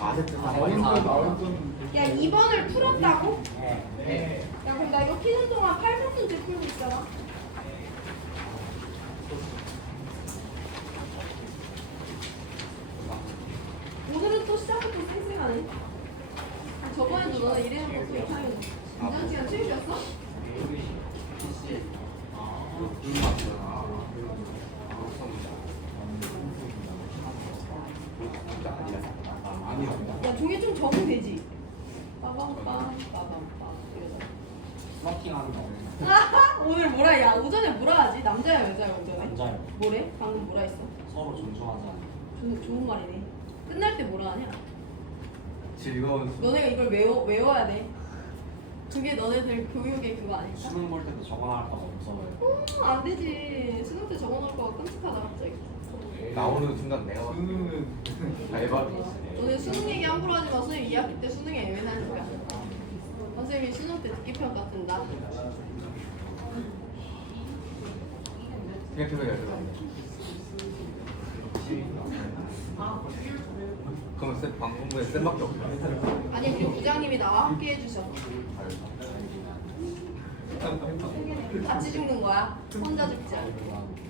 야 2번을 풀었다고? 네. 야 그럼 나 이거 피는 동안 8번 문제 풀고 있잖아. 오늘은 또 시작부터 쌩쌩하네. 저번에도 너는 이래놓고 또 이상해. 운전 시간 7시였어? 야 종이 좀 적으면 되지. 빠밤빰 빠밤빰 스마팅하는 거. 오늘 뭐라 야 오전에 뭐라 하지? 남자야 여자야 오전에? 남자요. 뭐래? 방금 뭐라 했어? 서로 존중하자. 좋은 말이네. 끝날 때 뭐라 하냐? 즐거운 너네가 이걸 외워야 돼. 그게 너네들 교육의 그거 아닐까? 수능 볼 때도 적어나갈까 봐 무서워요. 안 되지. 수능 때 적어놓을 거가 끔찍하다 갑자기. 나오는 순간 내가 수능은 알바로 오늘 수능 얘기 함부로 하지 마. 선생님 2학기 때 수능에 예민하니까. 선생님이 수능 때 듣기 평가 뜬다. 생각해봐야 돼. 그럼 쌤 방송부에 쌤밖에 없어. 아니 우리 부장님이 나와 함께 해주셔. 같이 죽는 거야. 혼자 죽지 않고.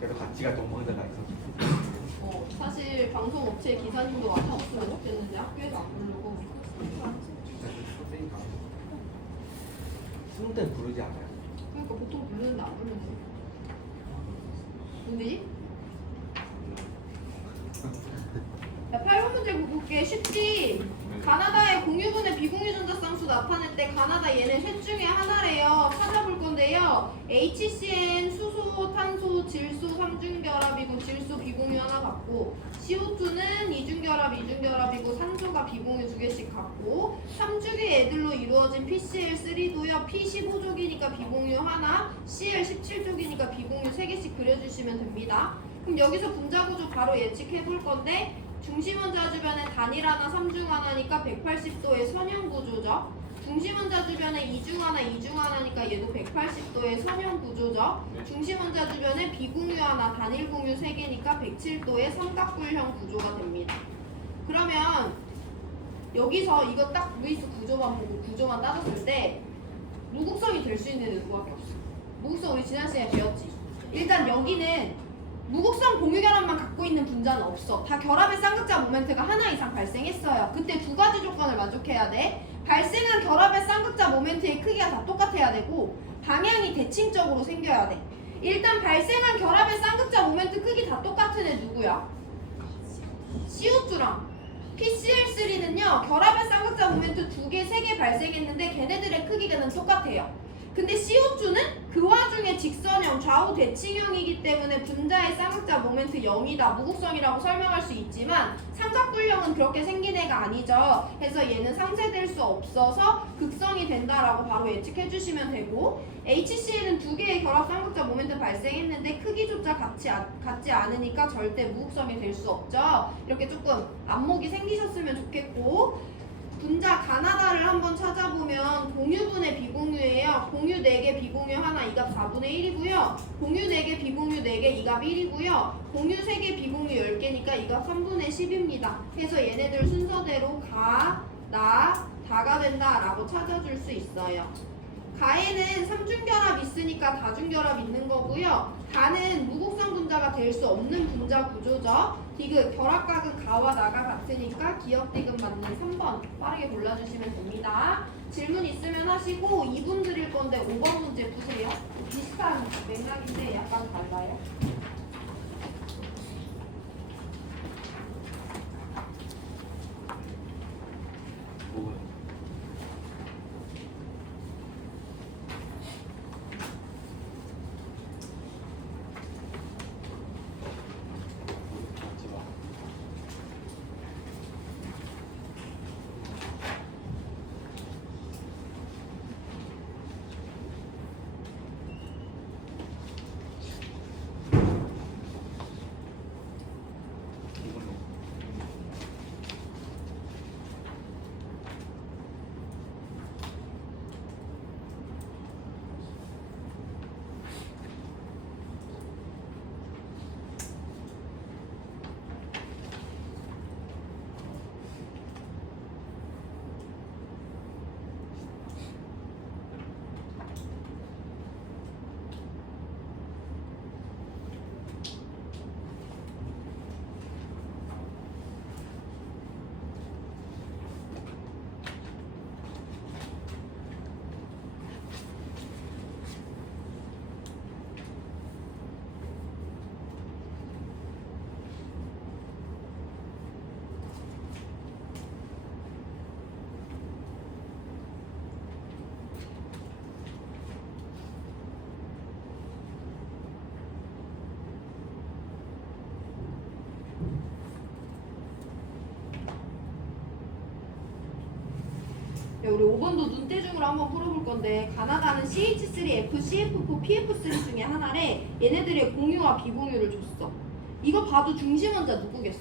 그래서 같이가 동방자가 있어. 사실 방송업체 기사님도 와서 없으면 좋겠는데 학교에서 안 부르고. 수능 때 부르지 않아요? 그러니까 보통 부르는데 안 부르는데. 뭔지? 야 8번 문제 볼게. 쉽지? 가나다의 공유분의 비공유 전자쌍수 나타낼 때 가나다 얘네 셋 중에 하나래요. 찾아볼 건데요. HCN 수소, 탄소, 질소 3중결합이고 질소 비공유 하나 갖고 CO2는 이중결합, 이중결합이고 산소가 비공유 2개씩 갖고 3주기 애들로 이루어진 PCl3도요. P15족이니까 비공유 하나, Cl17족이니까 비공유 3개씩 그려주시면 됩니다. 그럼 여기서 분자구조 바로 예측해 볼 건데 중심원자 주변에 단일하나 3중 하나니까 180도의 선형구조죠. 중심원자 주변에 이중 하나니까 얘도 180도의 선형구조죠. 중심원자 주변에 비공유 하나, 단일공유 3개니까 107도의 삼각뿔형 구조가 됩니다. 그러면 여기서 이거 딱 루이스 구조만 보고 구조만 따졌을 때 무극성이 될 수 있는 애는 누구밖에 없어. 무극성 우리 지난 시간에 배웠지. 일단 여기는 무극성 공유결합만 갖고 있는 분자는 없어. 다 결합의 쌍극자 모멘트가 하나 이상 발생했어요. 그때 두 가지 조건을 만족해야 돼. 발생한 결합의 쌍극자 모멘트의 크기가 다 똑같아야 되고 방향이 대칭적으로 생겨야 돼. 일단 발생한 결합의 쌍극자 모멘트 크기 다 똑같은 애 누구야? CO2랑 PCl3는요 결합의 쌍극자 모멘트 2개, 3개 발생했는데 걔네들의 크기는 똑같아요. 근데 CO2는 그 와중에 직선형, 좌우 대칭형이기 때문에 분자의 쌍극자 모멘트 0이다, 무극성이라고 설명할 수 있지만 삼각뿔형은 그렇게 생긴 애가 아니죠. 그래서 얘는 상쇄될 수 없어서 극성이 된다라고 바로 예측해 주시면 되고 HCl은 2개의 결합 쌍극자 모멘트 발생했는데 크기조차 같지 않으니까 절대 무극성이 될 수 없죠. 이렇게 조금 안목이 생기셨으면 좋겠고 분자 가나다를 한번 찾아보면 공유분의 비공유예요. 공유 4개, 비공유 하나, 이값 4분의 1이고요. 공유 4개, 비공유 4개, 이값 1이고요. 공유 3개, 비공유 10개니까 이값 3분의 10입니다. 그래서 얘네들 순서대로 가, 나, 다가 된다라고 찾아줄 수 있어요. 가에는 3중결합 있으니까 다중결합 있는 거고요. 다는 무극성 분자가 될 수 없는 분자 구조죠. 디귿, 결합각은 가와 나가 같으니까 기억 디귿 맞는 3번 빠르게 골라주시면 됩니다. 질문 있으면 하시고 2분 드릴 건데 5번 문제 푸세요. 비슷한 맥락인데 약간 달라요. 우리 5번도 눈대중으로 한번 풀어볼 건데 가나다는 CH3, F, CF4, PF3 중에 하나래. 얘네들의 공유와 비공유를 줬어. 이거 봐도 중심원자 누구겠어?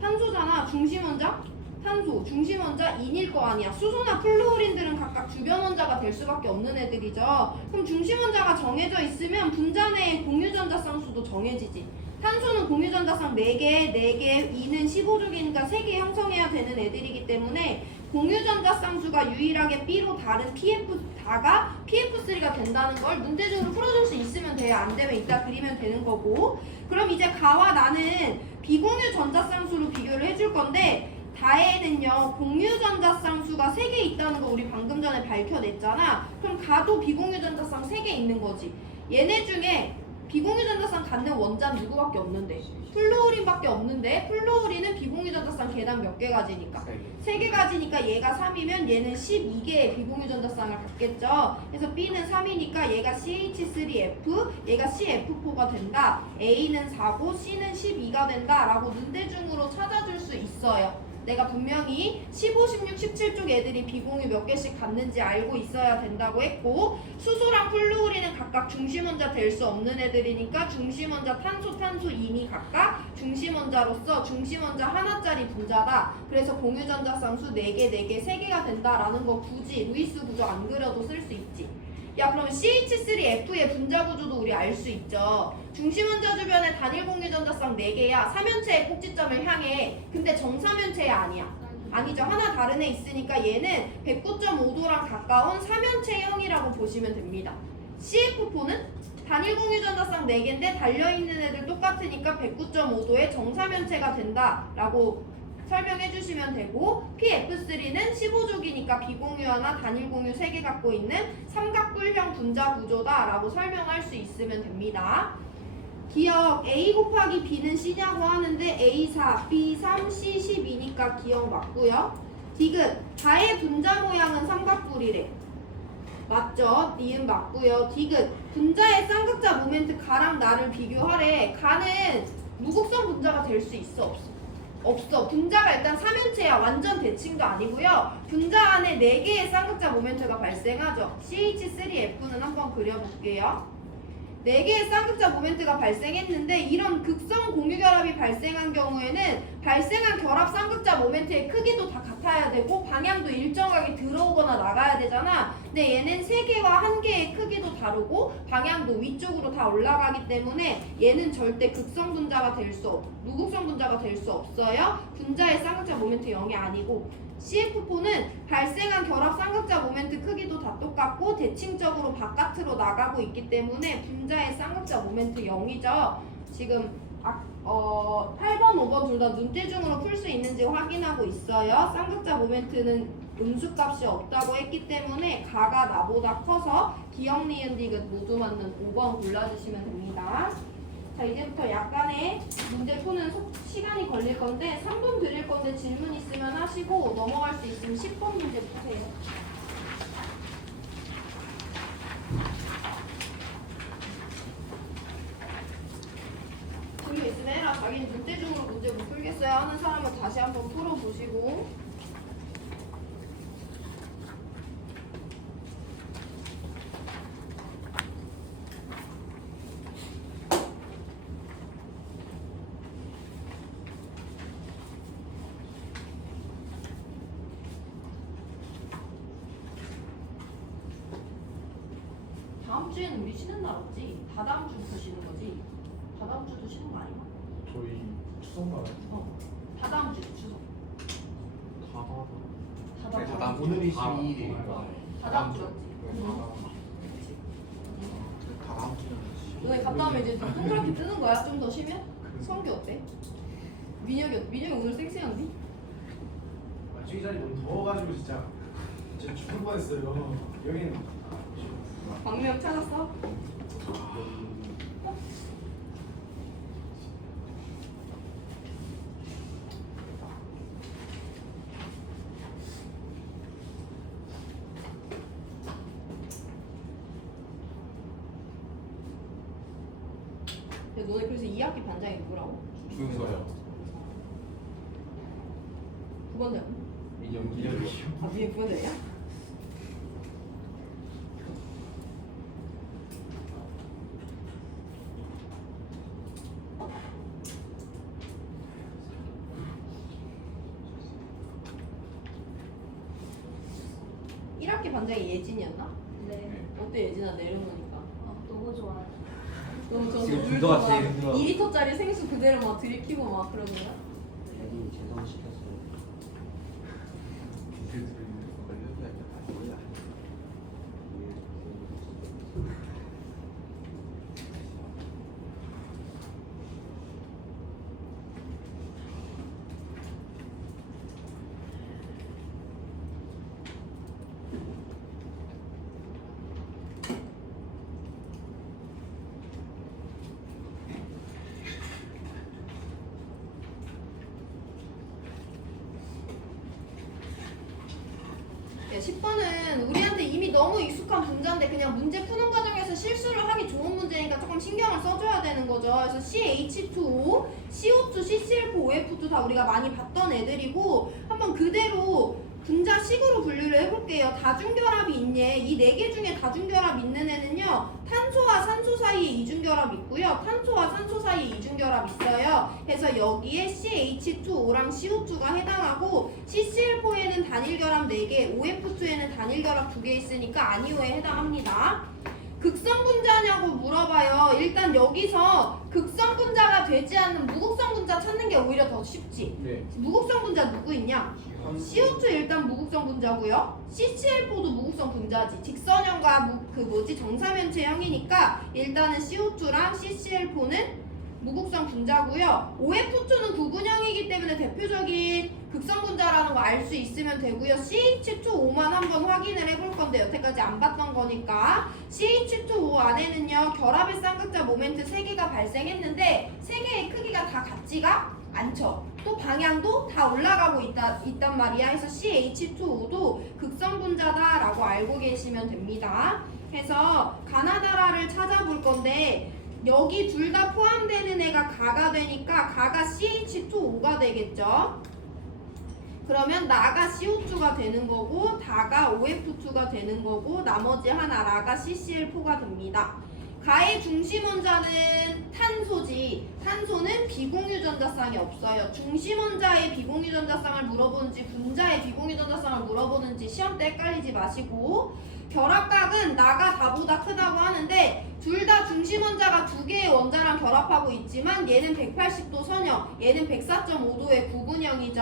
탄소잖아. 중심원자? 탄소. 중심원자 인일 거 아니야. 수소나 플루오린들은 각각 주변원자가 될 수밖에 없는 애들이죠. 그럼 중심원자가 정해져 있으면 분자 내의 공유전자쌍수도 정해지지. 탄소는 공유전자쌍 4개, 4개, 2는 15족이니까 3개 형성해야 되는 애들이기 때문에 공유전자쌍수가 유일하게 B로 다른 PF4가 PF3가 된다는 걸 문제적으로 풀어줄 수 있으면 돼요. 안 되면 이따 그리면 되는 거고. 그럼 이제 가와 나는 비공유전자쌍수로 비교를 해줄 건데 다에는요 공유전자쌍수가 3개 있다는 거 우리 방금 전에 밝혀냈잖아. 그럼 가도 비공유전자쌍 3개 있는 거지. 얘네 중에 비공유전자쌍 갖는 원자는 누구밖에 없는데? 플루오린밖에 없는데 플루오린은 비공유전자쌍 계단 몇 개 가지니까? 3개 가지니까 얘가 3이면 얘는 12개의 비공유전자쌍을 갖겠죠. 그래서 B는 3이니까 얘가 CH3F, 얘가 CF4가 된다. A는 4고 C는 12가 된다 라고 눈대중으로 찾아줄 수 있어요. 내가 분명히 15, 16, 17쪽 애들이 비공유 몇 개씩 갖는지 알고 있어야 된다고 했고 수소랑 플루오린은 각각 중심원자 될 수 없는 애들이니까 중심원자 탄소, 탄소 인이 각각 중심원자로서 중심원자 하나짜리 분자다. 그래서 공유전자쌍수 4개, 4개, 3개가 된다라는 거 굳이 루이스 구조 안 그려도 쓸 수 있지. 야 그럼 CH3F의 분자 구조도 우리 알 수 있죠. 중심원자 주변에 단일 공유전자쌍 4개야. 3면체의 꼭지점을 향해. 근데 정사면체 아니야. 아니죠. 하나 다른 애 있으니까 얘는 109.5도랑 가까운 3면체형이라고 보시면 됩니다. CF4는 단일 공유전자쌍 4개인데 달려있는 애들 똑같으니까 109.5도의 정사면체가 된다라고 설명해 주시면 되고 PF3는 15족이니까 비공유 하나 단일 공유 3개 갖고 있는 삼각뿔형 분자 구조다 라고 설명할 수 있으면 됩니다. 기억 A 곱하기 B는 C냐고 하는데 A4, B3, C12니까 기억 맞고요. 디귿 가의 분자 모양은 삼각뿔이래. 맞죠? 니은 맞고요. 디귿 분자의 쌍극자 모멘트 가랑 나를 비교하래. 가는 무극성 분자가 될 수 있어 없어? 없어. 분자가 일단 3면체야. 완전 대칭도 아니고요. 분자 안에 4개의 쌍극자 모멘트가 발생하죠. CH3F는 한번 그려볼게요. 4개의 쌍극자 모멘트가 발생했는데 이런 극성 공유결합이 발생한 경우에는 발생한 결합 쌍극자 모멘트의 크기도 다 같아야 되고 방향도 일정하게 들어오거나 나가야 되잖아. 근데 얘는 3개와 1개의 크기도 다르고 방향도 위쪽으로 다 올라가기 때문에 얘는 절대 극성 분자가 될 수 무극성 분자가 될 수 없어요. 분자의 쌍극자 모멘트 0이 아니고 CF4는 발생한 결합 쌍극자 모멘트 크기도 다 똑같고 대칭적으로 바깥으로 나가고 있기 때문에 분자의 쌍극자 모멘트 0이죠. 지금 8번, 5번 둘 다 눈대중으로 풀 수 있는지 확인하고 있어요. 쌍극자 모멘트는 음수값이 없다고 했기 때문에 가가 나보다 커서 기억, 니은, 디귿 모두 맞는 5번 골라주시면 됩니다. 자 이제부터 약간의 문제 푸는 시간이 걸릴 건데 3분 드릴 건데 질문 있으면 하시고 넘어갈 수 있으면 10번 문제 푸세요. 질문 있으면 해라. 자기는 눈대중으로 문제 못 풀겠어요 하는 사람은 다시 한번 풀어보시고. 다음 주에는 우리 쉬는 날 없지? 다다음 주부터 쉬는 거지? 다다음 주도 쉬는 거 아닌가? 저희 추석날 다다음 주 추석. 네, 다다음 주. 오늘이 아, 12일이니까 다다음 주였지. 다 다음 주는 너네 갔다 오면 이제 동그랗게 뜨는 거야? 좀 더 쉬면? 성규 어때? 민혁이 오늘 쌩쌩한데? 저기 자리 너무 더워가지고 진짜 죽을 뻔했어요. 여기는 광명 찾았어? 너네 그래서 2학기 반장이 누구라고? 주윤서요. 9번 장. 연기. 위에 보여드려요? 일학기 반장이 예진이었나? 네. 어때 예진아 내려놓으니까? 너무 좋아요. 너무 저 지금 물도 분도가 막 제일 힘들어. 2리터짜리 생수 그대로 막 들이키고 막 그러네요. 애기 재성시켰어요. 야, 10번은 우리한테 이미 너무 익숙한 문제인데 그냥 문제 푸는 과정에서 실수를 하기 좋은 문제니까 조금 신경을 써줘야 되는 거죠. 그래서 CH2O, CO2, CCl4, OF2 다 우리가 많이 봤던 애들이고 한번 그대로 분자식으로 분류를 해볼게요. 다중결합이 있네. 이 4개 중에 다중결합 있는 애는요. 탄소와 산소 사이에 이중결합 있고요. 탄소와 산소 사이에 이중결합 있어요. 그래서 여기에 CH2O랑 CO2가 해당하고 CCl4에는 단일결합 4개, OF2에는 단일결합 2개 있으니까 아니오에 해당합니다. 극성 분자냐고 물어봐요. 일단 여기서 극성 분자가 되지 않는 무극성 분자 찾는 게 오히려 더 쉽지. 네. 무극성 분자 누구 있냐? CO2 일단 무극성 분자고요. CCl4도 무극성 분자지. 직선형과 정사면체형이니까 일단은 CO2랑 CCl4는 무극성 분자고요. OF2는 구분형이기 때문에 대표적인 극성 분자라는 거 알 수 있으면 되고요. CH2O만 한번 확인을 해볼 건데 여태까지 안 봤던 거니까 CH2O 안에는요 결합의 쌍극자 모멘트 3개가 발생했는데 3개의 크기가 다 같지가 않죠. 또 방향도 다 올라가고 있단 말이야. 그래서 CH2O도 극성 분자다라고 알고 계시면 됩니다. 그래서 가나다라를 찾아볼 건데 여기 둘 다 포함되는 애가 가가 되니까 가가 CH2O가 되겠죠. 그러면 나가 CO2가 되는 거고 다가 OF2가 되는 거고 나머지 하나 라가 CCl4가 됩니다. 가의 중심 원자는 탄소지. 탄소는 비공유 전자쌍이 없어요. 중심 원자의 비공유 전자쌍을 물어보는지 분자의 비공유 전자쌍을 물어보는지 시험 때 헷갈리지 마시고 결합각은 나가 다보다 크다고 하는데 둘 다 중심 원자가 2개의 원자랑 결합하고 있지만 얘는 180도 선형, 얘는 104.5도의 구분형이죠.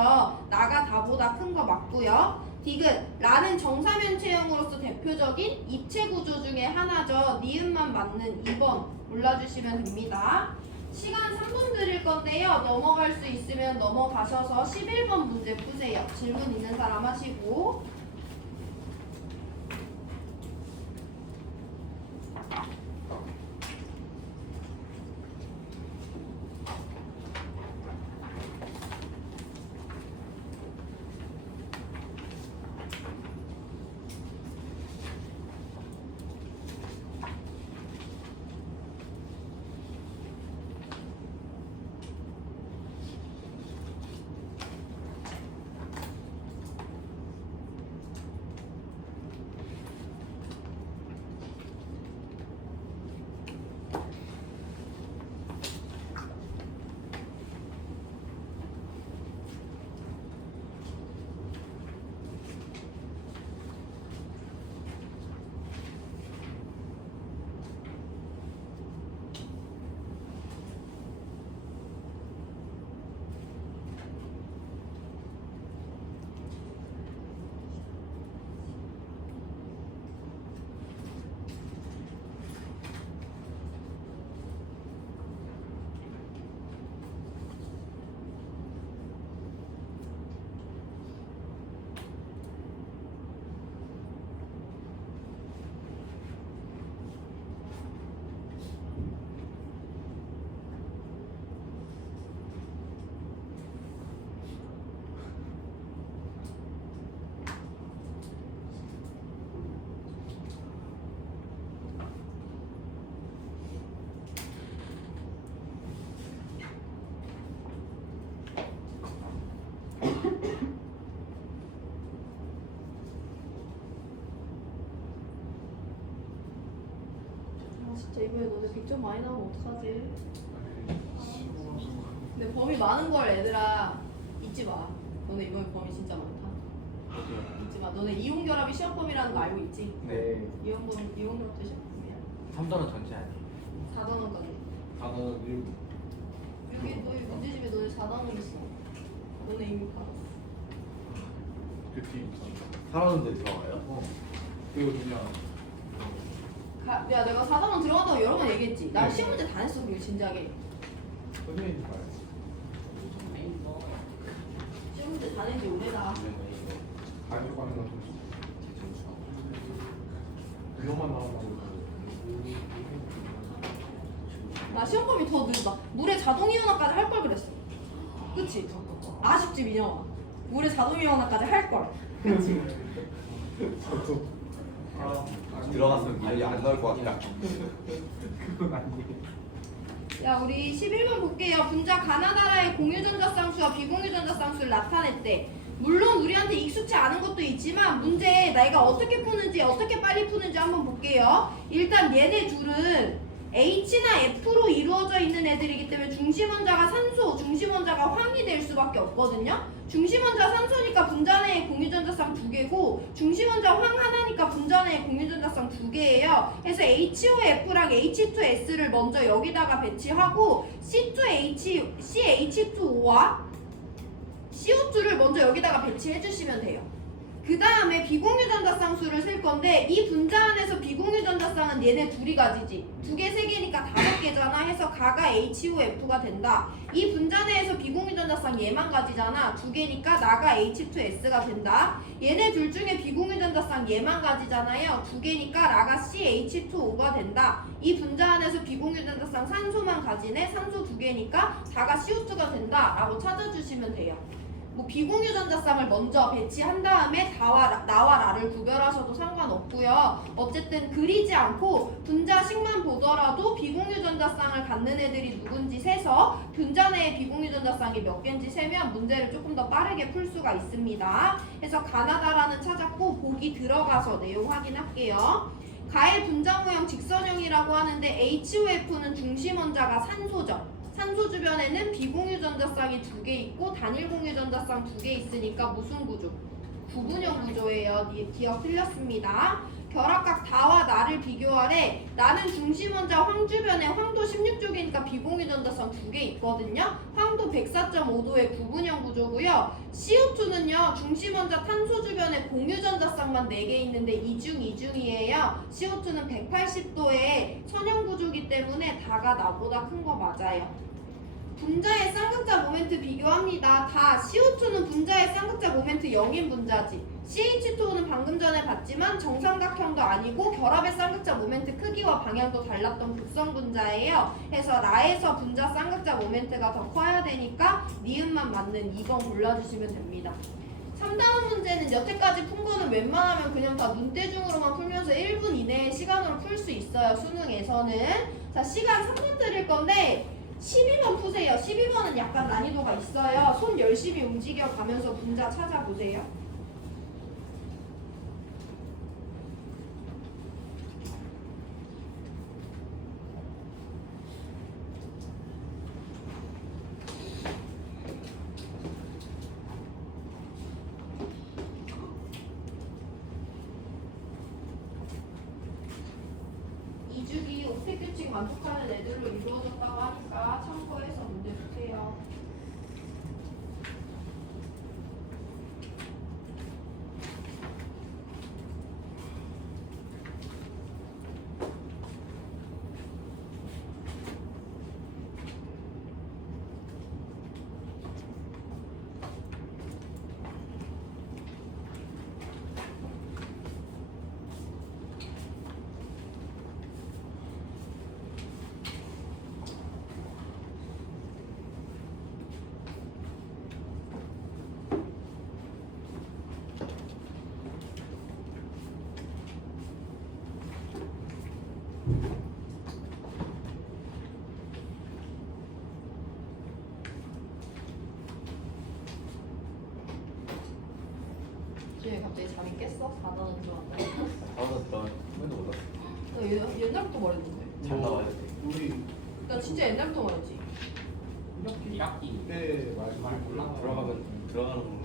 나가 다보다 큰 거 맞고요. 디귿, 라는 정사면체형으로서 대표적인 입체 구조 중에 하나죠. 니은만 맞는 2번 골라주시면 됩니다. 시간 3분 드릴 건데요. 넘어갈 수 있으면 넘어가셔서 11번 문제 푸세요. 질문 있는 사람 하시고. 100점 많이 나오면 어떡하지? 근데 범위 많은 걸 애들아 잊지 마. 너네 이번에 범위 진짜 많다. 잊지 마. 너네 이온결합이 시험범위라는 거 알고 있지? 네. 이온결합도 시험범위야. 3단원 전체 아니에요? 4단원까지. 단어는 여기 너희 문제집에 너네 4단원 있어. 너네 이미 받았어. 그팀 살았는데 들어가요? 그리고 그냥 야 내가 4단원 들어간다고 여러 번 얘기했지. 나 네. 시험 문제 다 했어. 그리고 진작에. 선생님 봐요. 시험 문제 다 낸지 오래다. 가격 가는 건 이것만 나온다고. 나 시험범위 더 늦다. 물에 자동 이온화까지 할 걸 그랬어. 그치? 아쉽지 민영아. 물에 자동 이온화까지 할 걸. 그치? 저도 들어갔으면 미련이 안 나올 것 같다. 그건 아니에요. 자 우리 11번 볼게요. 분자 가나다라의 공유전자쌍수와 비공유전자쌍수를 나타냈대. 물론 우리한테 익숙치 않은 것도 있지만 문제 내가 어떻게 푸는지 어떻게 빨리 푸는지 한번 볼게요. 일단 얘네 둘은 H나 F로 이루어져 있는 애들이기 때문에 중심원자가 산소, 중심원자가 황이 될 수밖에 없거든요. 중심원자 산소니까 분자 내에 공유전자쌍 2개고 중심원자 황 하나니까 분자 내에 공유전자쌍 2개예요. 그래서 HOF랑 H2S를 먼저 여기다가 배치하고 CH2O와 CO2를 먼저 여기다가 배치해 주시면 돼요. 그 다음에 비공유전자쌍수를 쓸 건데 이 분자 안에서 비공유전자쌍은 얘네 둘이 가지지. 2개, 3개니까 5개잖아. 해서 가가 HOF가 된다. 이 분자 내에서 비공유전자쌍 얘만 가지잖아. 2개니까 나가 H2S가 된다. 얘네 둘 중에 비공유전자쌍 얘만 가지잖아요. 2개니까 나가 CH2O가 된다. 이 분자 안에서 비공유전자쌍 산소만 가지네. 산소 2개니까 4가 CO2가 된다. 라고 찾아주시면 돼요. 뭐 비공유전자쌍을 먼저 배치한 다음에 나와 라를 구별하셔도 상관없고요. 어쨌든 그리지 않고 분자식만 보더라도 비공유전자쌍을 갖는 애들이 누군지 세서 분자 내에 비공유전자쌍이 몇 개인지 세면 문제를 조금 더 빠르게 풀 수가 있습니다. 그래서 가나다라는 찾았고 보기 들어가서 내용 확인할게요. 가의 분자 모형 직선형이라고 하는데 HOF는 중심원자가 산소죠. 산소 주변에는 비공유전자쌍이 2개 있고 단일 공유전자쌍 2개 있으니까 무슨 구조? 구분형 구조예요. 기억 틀렸습니다. 결합각 다와 나를 비교하래. 나는 중심원자 황 주변에 황도 16쪽이니까 비공유전자쌍 2개 있거든요. 황도 104.5도의 구분형 구조고요. CO2는요. 중심원자 탄소 주변에 공유전자쌍만 4개 있는데 이중이에요. CO2는 180도의 선형 구조이기 때문에 다가 나보다 큰 거 맞아요. 분자의 쌍극자 모멘트 비교합니다. 다 CO2는 분자의 쌍극자 모멘트 0인 분자지. CH2O는 방금 전에 봤지만 정삼각형도 아니고 결합의 쌍극자 모멘트 크기와 방향도 달랐던 극성 분자예요. 그래서 라에서 분자 쌍극자 모멘트가 더 커야 되니까 니은만 맞는 2번 골라주시면 됩니다. 3단원 문제는 여태까지 푼 거는 웬만하면 그냥 다 눈대중으로만 풀면서 1분 이내의 시간으로 풀 수 있어요. 수능에서는. 자, 시간 3분 드릴 건데 12번 푸세요. 12번은 약간 난이도가 있어요. 손 열심히 움직여 가면서 분자 찾아보세요. 이주기 옥색 규칙 만족하는 애들로 이루어졌다고 하니까 참고해서 문제 주세요. 지금 갑자기 잠이 깼어? 4단원 들어간다. 나도 일단 맨날 몰랐어. 나 옛날부터 말했는데. 잘 나와야 돼. 우리 나 진짜 옛날부터 말했지. 1학기 때 마지막에 몰라 들어가는 거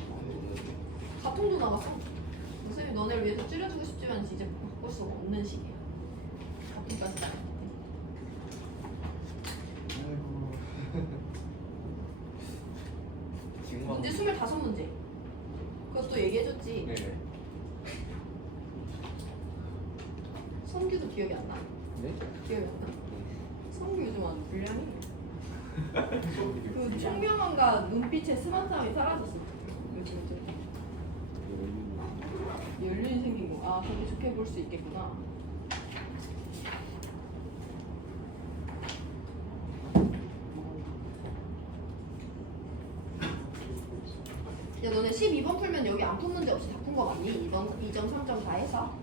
가통도 나왔어. 선생님이 너네를 위해서 줄여주고 싶지만 이제 바꿀 수 없는 시기야. 가통까지 나. 아이고 지금 문제 25문제. 그것도 얘기해줬지. 네. 성규도 기억이 안 나. 네? 기억이 안 나. 성규 요즘 아주 불량해. 그 총명함과 눈빛의 스마트함이 사라졌어. 요즘 좀 연륜이 생긴 거. 아, 그렇게 좋게 볼 수 있겠구나. 야, 너네 12번 풀면 여기 안 푼 문제 없이 다 푼 거 맞니? 2점, 3점 다 해서.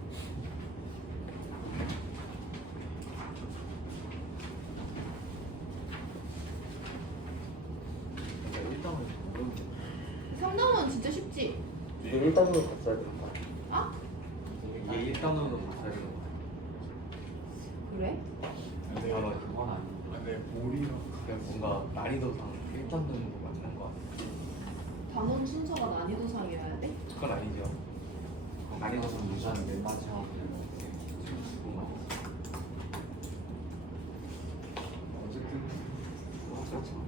일단은 3단원 진짜 쉽지? 이거 일단으로 갔어야 된다. 아? 이게 1단으로 못해야 되는 거 그래? 같아요. 아, 그건 아니고 네 몰이랑 그냥 뭔가 난이도상 1단 정도 맞는 거 같아요. 단원 순서가 난이도상이어야 돼? 그건 아니죠. 난이도상 유지하는 맨 마지막에 그런 거 같아요. 어쨌든 그렇죠.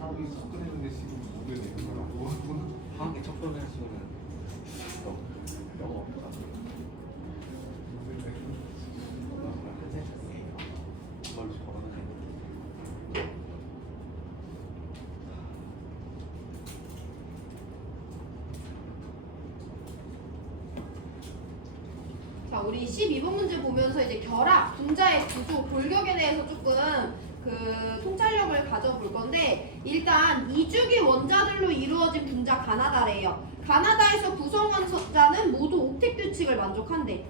하루에 첫 끝냈는데 지금 목을 내는 거라고 한학기 첫 프로그램 수는 영어 없다. 그걸로 적어놓은 자, 우리 12번 문제 보면서 이제 결합, 분자의 구조, 골격에 대해서 조금 그 통찰력을 가져볼 건데, 일단 이주기 원자들로 이루어진 분자 가나다래요. 가나다에서 구성 원자는 모두 옥텟 규칙을 만족한대.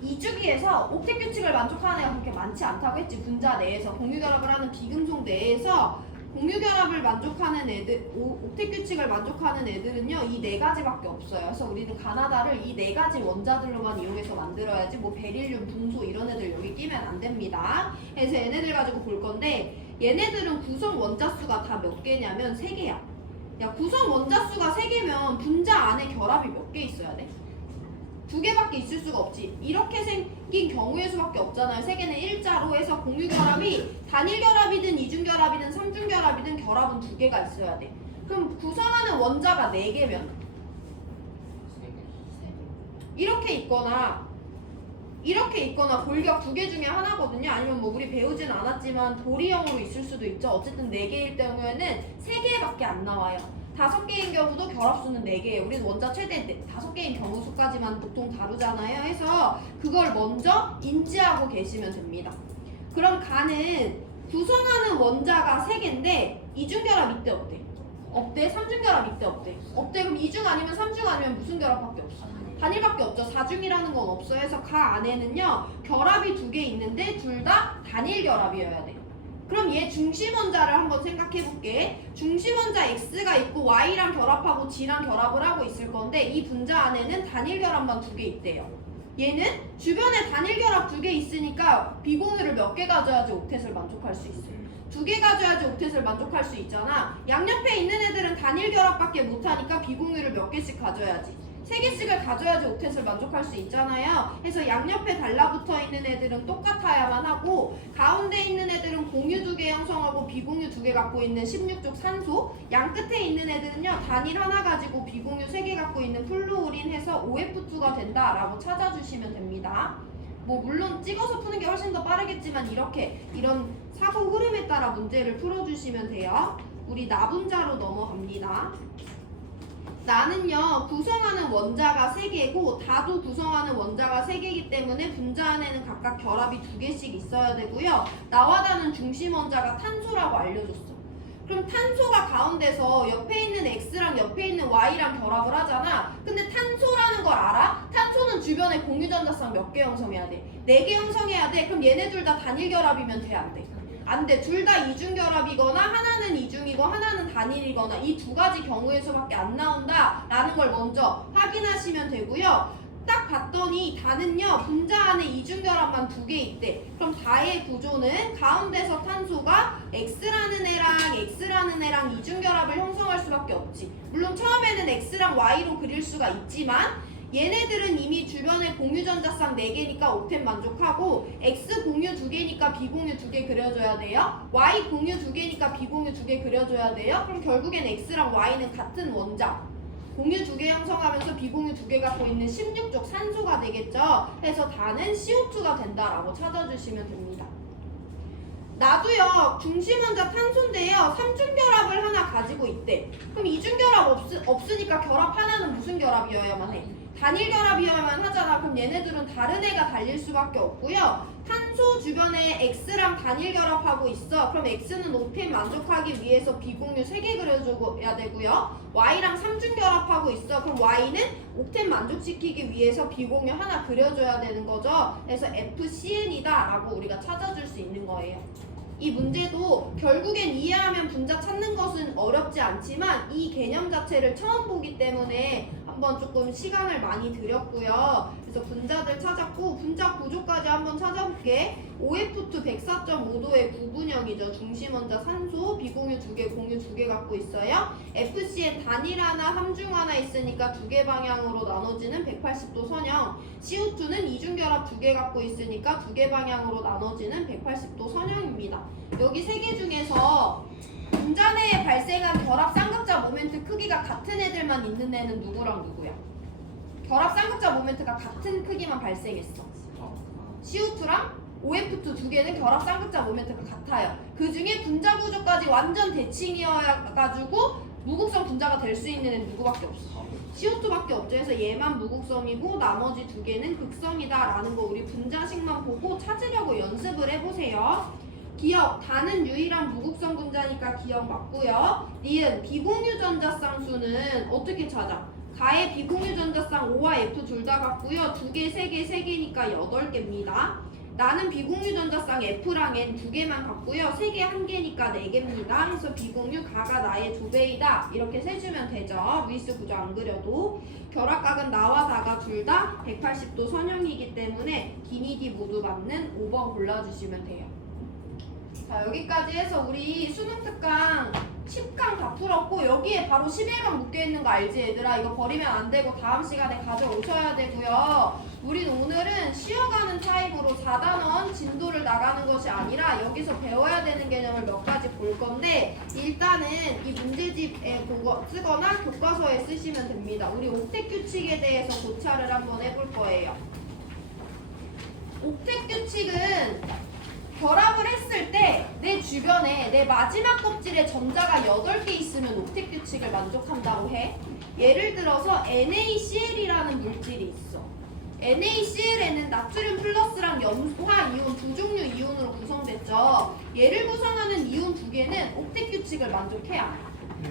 이주기에서 옥텟 규칙을 만족하는 애가 그렇게 많지 않다고 했지. 분자 내에서 공유결합을 하는 비금속 내에서 공유결합을 만족하는 애들, 옥텟 규칙을 만족하는 애들은요, 이 네 가지밖에 없어요. 그래서 우리는 가나다를 이 네 가지 원자들로만 이용해서 만들어야지, 뭐 베릴륨, 붕소 이런 애들 여기 끼면 안 됩니다. 그래서 얘네들 가지고 볼 건데, 얘네들은 구성 원자 수가 다 몇 개냐면 3개야. 야, 구성 원자 수가 3개면 분자 안에 결합이 몇 개 있어야 돼? 2개밖에 있을 수가 없지. 이렇게 생긴 경우의 수밖에 없잖아요. 3개는 일자로 해서 공유결합이 단일결합이든 이중결합이든 삼중결합이든 결합은 2개가 있어야 돼. 그럼 구성하는 원자가 4개면 이렇게 있거나 골격 2개 중에 하나거든요. 아니면 뭐 우리 배우진 않았지만 도리형으로 있을 수도 있죠. 어쨌든 4개일 경우에는 3개밖에 안 나와요. 5개인 경우도 결합수는 4개예요. 우리는 원자 최대 5개인 경우 수까지만 보통 다루잖아요. 해서 그걸 먼저 인지하고 계시면 됩니다. 그럼 간은 구성하는 원자가 3개인데 이중결합 이때 없대? 없대. 삼중결합 이때 없대? 없대. 그럼 이중 아니면 삼중 아니면 무슨 결합밖에 없어? 단일밖에 없죠. 사중이라는 건 없어. 해서 가 안에는요 결합이 2개 있는데 둘 다 단일 결합이어야 돼. 그럼 얘 중심 원자를 한번 생각해 볼게. 중심 원자 X가 있고 Y랑 결합하고 G랑 결합을 하고 있을 건데 이 분자 안에는 단일 결합만 2개 있대요. 얘는 주변에 단일 결합 2개 있으니까 비공유를 몇 개 가져야지 옥텟을 만족할 수 있어. 2개 가져야지 옥텟을 만족할 수 있잖아. 양옆에 있는 애들은 단일 결합밖에 못하니까 비공유를 몇 개씩 가져야지. 3개씩을 가져야지 옥텟을 만족할 수 있잖아요. 그래서 양옆에 달라붙어 있는 애들은 똑같아야만 하고 가운데 있는 애들은 공유 2개 형성하고 비공유 2개 갖고 있는 16족 산소, 양 끝에 있는 애들은요 단일 하나 가지고 비공유 3개 갖고 있는 플루오린 해서 OF2가 된다라고 찾아주시면 됩니다. 뭐 물론 찍어서 푸는 게 훨씬 더 빠르겠지만 이렇게 이런 사고 흐름에 따라 문제를 풀어주시면 돼요. 우리 나분자로 넘어갑니다. 나는요 구성하는 원자가 3개고 다도 구성하는 원자가 3개이기 때문에 분자 안에는 각각 결합이 2개씩 있어야 되고요. 나와 다는 중심 원자가 탄소라고 알려줬어. 그럼 탄소가 가운데서 옆에 있는 X랑 옆에 있는 Y랑 결합을 하잖아. 근데 탄소라는 걸 알아? 탄소는 주변에 공유전자쌍 몇 개 형성해야 돼? 4개 형성해야 돼. 그럼 얘네 둘 다 단일 결합이면 돼? 안 돼? 안 돼. 둘 다 이중결합이거나 하나는 이중이고 하나는 단일이거나 이 2가지 경우에서밖에 안 나온다 라는 걸 먼저 확인하시면 되고요. 딱 봤더니 다는요 분자 안에 이중결합만 2개 있대. 그럼 다의 구조는 가운데서 탄소가 X라는 애랑 이중결합을 형성할 수밖에 없지. 물론 처음에는 X랑 Y로 그릴 수가 있지만 얘네들은 이미 주변에 공유전자쌍 4개니까 옥텐 만족하고 X 공유 2개니까 B 공유 2개 그려줘야 돼요. Y 공유 2개니까 B 공유 2개 그려줘야 돼요. 그럼 결국엔 X랑 Y는 같은 원자 공유 2개 형성하면서 B 공유 2개 갖고 있는 16족 산소가 되겠죠. 그래서 다는 CO2가 된다라고 찾아주시면 됩니다. 나도요 중심원자 탄소인데요 3중결합을 하나 가지고 있대. 그럼 이중결합 없으니까 결합 하나는 무슨 결합이어야만 해? 단일 결합이어야만 하잖아. 그럼 얘네들은 다른 애가 달릴 수밖에 없고요. 탄소 주변에 X랑 단일 결합하고 있어. 그럼 X는 옥텐 만족하기 위해서 비공유 3개 그려줘야 되고요. Y랑 3중 결합하고 있어. 그럼 Y는 옥텐 만족시키기 위해서 비공유 하나 그려줘야 되는 거죠. 그래서 FCn이다 라고 우리가 찾아줄 수 있는 거예요. 이 문제도 결국엔 이해하면 분자 찾는 것은 어렵지 않지만 이 개념 자체를 처음 보기 때문에 한번 조금 시간을 많이 들였고요. 그래서 분자들 찾았고 분자 구조까지 한번 찾아볼게. OF2 104.5도의 구분형이죠. 중심원자 산소, 비공유 2개, 공유 2개 갖고 있어요. FCN 단일 하나, 함중 하나 있으니까 2개 방향으로 나눠지는 180도 선형. CO2는 이중결합 2개 갖고 있으니까 2개 방향으로 나눠지는 180도 선형입니다. 여기 3개 중에서 분자 내에 발생한 결합 쌍극자 모멘트 크기가 같은 애들만 있는 애는 누구랑 누구야? 결합 쌍극자 모멘트가 같은 크기만 발생했어. CO2랑 OF2 두 개는 결합 쌍극자 모멘트가 같아요. 그 중에 분자 구조까지 완전 대칭이어가지고 무극성 분자가 될 수 있는 애는 누구밖에 없어? CO2밖에 없죠. 그래서 얘만 무극성이고 나머지 2개는 극성이다 라는 거 우리 분자식만 보고 찾으려고 연습을 해보세요. 기억, 다는 유일한 무극성 분자니까 기억 맞고요. 니은, 비공유 전자쌍수는 어떻게 찾아? 가의 비공유 전자쌍 O와 F 둘 다 같고요. 2개, 3개, 3개니까 8개입니다. 나는 비공유 전자쌍 F랑 N 2개만 갖고요. 3개, 1개니까 4개입니다. 그래서 비공유 가가 나의 2배이다. 이렇게 세주면 되죠. 루이스 구조 안 그려도. 결합각은 나와 다가 둘 다 180도 선형이기 때문에 기니디 모두 맞는 5번 골라주시면 돼요. 자, 여기까지 해서 우리 수능 특강 10강 다 풀었고 여기에 바로 11강 묶여있는 거 알지 얘들아? 이거 버리면 안 되고 다음 시간에 가져오셔야 되고요. 우린 오늘은 쉬어가는 타입으로 4단원 진도를 나가는 것이 아니라 여기서 배워야 되는 개념을 몇 가지 볼 건데 일단은 이 문제집에 쓰거나 교과서에 쓰시면 됩니다. 우리 옥텟 규칙에 대해서 고찰을 한번 해볼 거예요. 옥텟 규칙은 결합을 했을 때 내 주변에 내 마지막 껍질에 전자가 8개 있으면 옥텟 규칙을 만족한다고 해. 예를 들어서 NaCl이라는 물질이 있어. NaCl에는 나트륨 플러스랑 염화 이온 두 종류 이온으로 구성됐죠. 얘를 구성하는 이온 2개는 옥텟 규칙을 만족해야 해.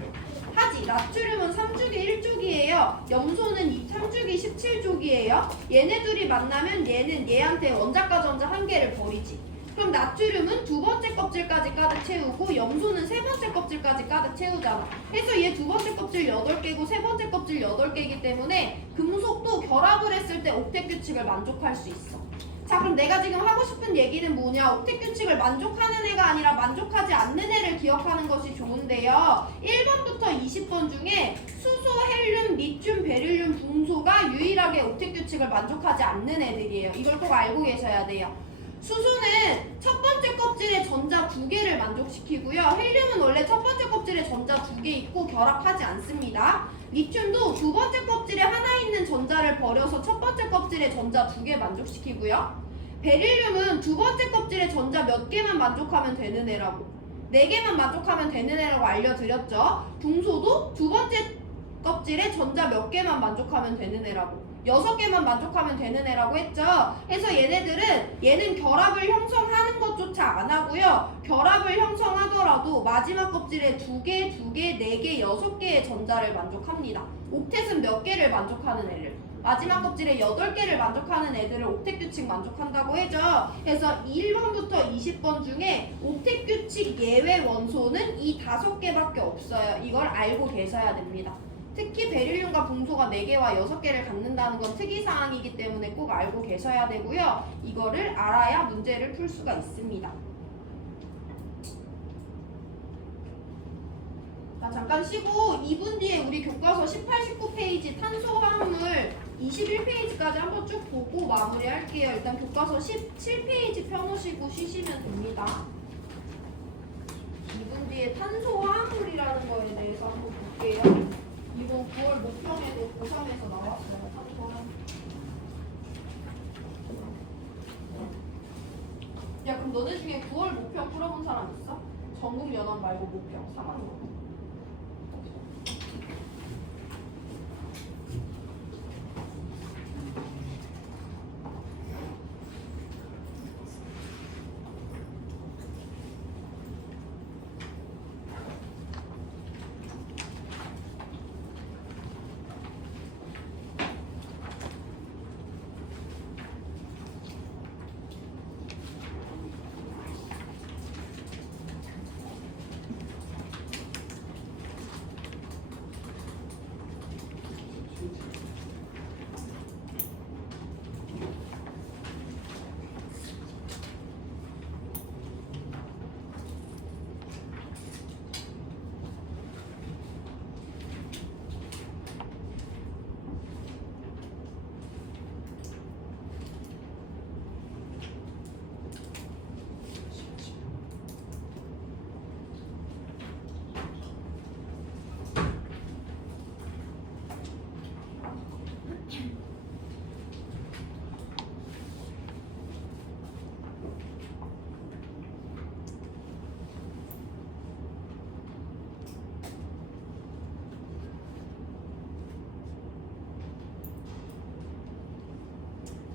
하지. 나트륨은 3주기 1족이에요. 염소는 3주기 17족이에요. 얘네 둘이 만나면 얘는 얘한테 원자과 전자 1개를 버리지. 그럼 나트륨은 2번째 껍질까지 가득 채우고 염소는 3번째 껍질까지 가득 채우잖아. 그래서 얘 2번째 껍질 8개고 3번째 껍질 8개이기 때문에 금속도 결합을 했을 때 옥텟 규칙을 만족할 수 있어. 자, 그럼 내가 지금 하고 싶은 얘기는 뭐냐? 옥텟 규칙을 만족하는 애가 아니라 만족하지 않는 애를 기억하는 것이 좋은데요. 1번부터 20번 중에 수소, 헬륨, 리튬, 베릴륨, 붕소가 유일하게 옥텟 규칙을 만족하지 않는 애들이에요. 이걸 꼭 알고 계셔야 돼요. 수소는 첫 번째 껍질에 전자 2개를 만족시키고요. 헬륨은 원래 첫 번째 껍질에 전자 2개 있고 결합하지 않습니다. 리튬도 두 번째 껍질에 하나 있는 전자를 버려서 첫 번째 껍질에 전자 2개 만족시키고요. 베릴륨은 두 번째 껍질에 전자 몇 개만 만족하면 되는 애라고 4개만 만족하면 되는 애라고 알려드렸죠. 붕소도 두 번째 껍질에 전자 몇 개만 만족하면 되는 애라고 6개만 만족하면 되는 애라고 했죠. 그래서 얘는 결합을 형성하는 것조차 안 하고요. 결합을 형성하더라도 마지막 껍질에 2개, 4개, 6개의 전자를 만족합니다. 옥텟은 몇 개를 만족하는 애를? 마지막 껍질에 8개를 만족하는 애들을 옥텟 규칙 만족한다고 해죠. 그래서 1번부터 20번 중에 옥텟 규칙 예외 원소는 이 5개밖에 없어요. 이걸 알고 계셔야 됩니다. 특히 베릴륨과 붕소가 4개와 6개를 갖는다는 건 특이사항이기 때문에 꼭 알고 계셔야 되고요. 이거를 알아야 문제를 풀 수가 있습니다. 자, 잠깐 쉬고 2분 뒤에 우리 교과서 18, 19페이지 탄소화합물 21페이지까지 한번 쭉 보고 마무리할게요. 일단 교과서 17페이지 펴놓으시고 쉬시면 됩니다. 2분 뒤에 탄소화합물이라는 거에 대해서 한번 볼게요. 이번 9월 목평에도 고3에서 나왔어요. 탄소화합물. 야, 그럼 너네 중에 9월 목평 풀어본 사람 있어? 전국 연합 말고 목평 3학년.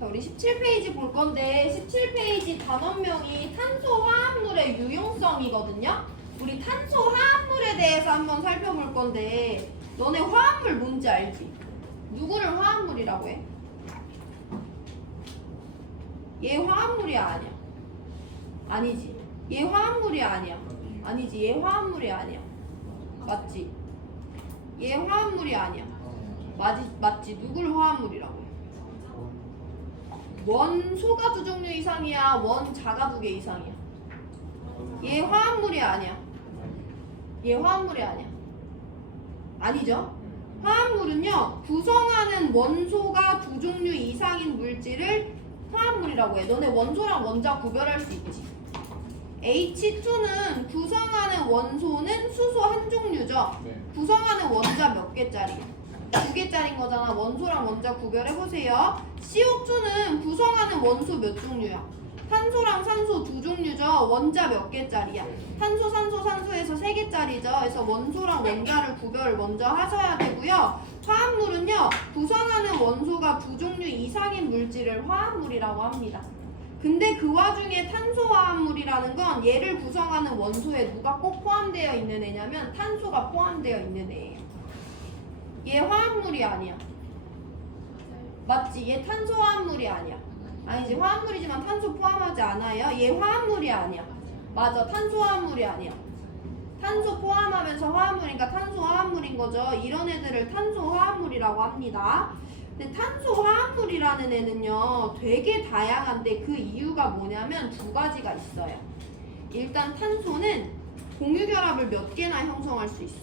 자, 우리 17페이지 볼 건데 17페이지 단원명이 탄소화합물의 유용성이거든요. 우리 탄소화합물에 대해서 한번 살펴볼 건데 너네 화합물 뭔지 알지? 누구를 화합물이라고 해? 얘 화합물이 아니야. 아니지. 얘 화합물이 아니야. 아니지. 얘 화합물이 아니야. 맞지? 얘 화합물이 아니야. 맞지? 누구를 화합물이라고 해? 원소가 2종류 이상이야, 원자가 2개 이상이야. 얘 화합물이 아니야. 얘 화합물이 아니야. 아니죠? 화합물은요, 구성하는 원소가 2종류 이상인 물질을 화합물이라고 해. 너네 원소랑 원자 구별할 수 있지. H2는 구성하는 원소는 수소 한 종류죠. 네. 구성하는 원자 몇 개짜리야? 2개짜리인 거잖아. 원소랑 원자 구별해보세요. CO2는 구성하는 원소 몇 종류야? 탄소랑 산소 2종류죠. 원자 몇 개짜리야? 탄소, 산소, 산소에서 3개짜리죠. 그래서 원소랑 원자를 구별 먼저 하셔야 되고요. 화합물은요, 구성하는 원소가 2종류 이상인 물질을 화합물이라고 합니다. 근데 그 와중에 탄소화합물이라는 건 얘를 구성하는 원소에 누가 꼭 포함되어 있는 애냐면 탄소가 포함되어 있는 애예요. 얘 화합물이 아니야. 맞지? 얘 탄소화합물이 아니야. 아니지, 화합물이지만 탄소 포함하지 않아요. 얘 화합물이 아니야. 맞아, 탄소화합물이 아니야. 탄소 포함하면서 화합물이니까 탄소화합물인 거죠. 이런 애들을 탄소화합물이라고 합니다. 근데 탄소화합물이라는 애는요, 되게 다양한데 그 이유가 뭐냐면 2가지가 있어요. 일단 탄소는 공유결합을 몇 개나 형성할 수 있어.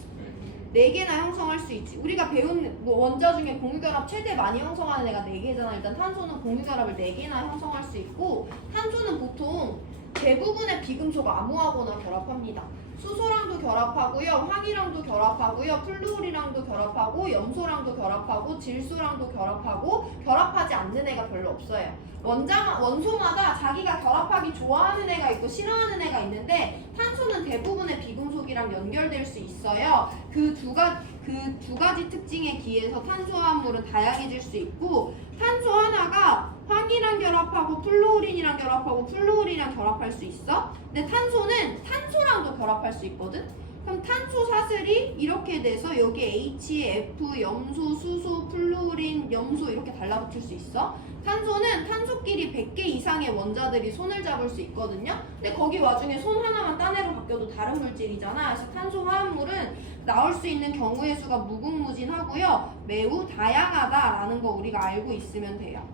4개나 형성할 수 있지. 우리가 배운 원자 중에 공유결합 최대 많이 형성하는 애가 4개잖아. 일단 탄소는 공유결합을 4개나 형성할 수 있고, 탄소는 보통 대부분의 비금속과 아무하고나 결합합니다. 수소랑도 결합하고요, 황이랑도 결합하고요, 플루오리랑도 결합하고, 염소랑도 결합하고, 질소랑도 결합하고, 결합하지 않는 애가 별로 없어요. 원소마다 자기가 결합하기 좋아하는 애가 있고 싫어하는 애가 있는데, 탄소는 대부분의 비금속이랑 연결될 수 있어요. 그 두 가지 특징에 기해서 탄소화합물은 다양해질 수 있고, 탄소 하나가 황이랑 결합하고 플루오린이랑 결합하고 플루오린이랑 결합할 수 있어. 근데 탄소는 탄소랑도 결합할 수 있거든. 그럼 탄소 사슬이 이렇게 돼서 여기 H, F, 염소, 수소, 플루오린, 염소 이렇게 달라붙을 수 있어. 탄소는 탄소끼리 100개 이상의 원자들이 손을 잡을 수 있거든요. 근데 거기 와중에 손 하나만 딴 애로 바뀌어도 다른 물질이잖아. 그래서 탄소 화합물은 나올 수 있는 경우의 수가 무궁무진하고요. 매우 다양하다라는 거 우리가 알고 있으면 돼요.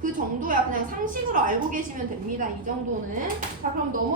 그 정도야. 그냥 상식으로 알고 계시면 됩니다. 이 정도는. 자, 그럼 넘어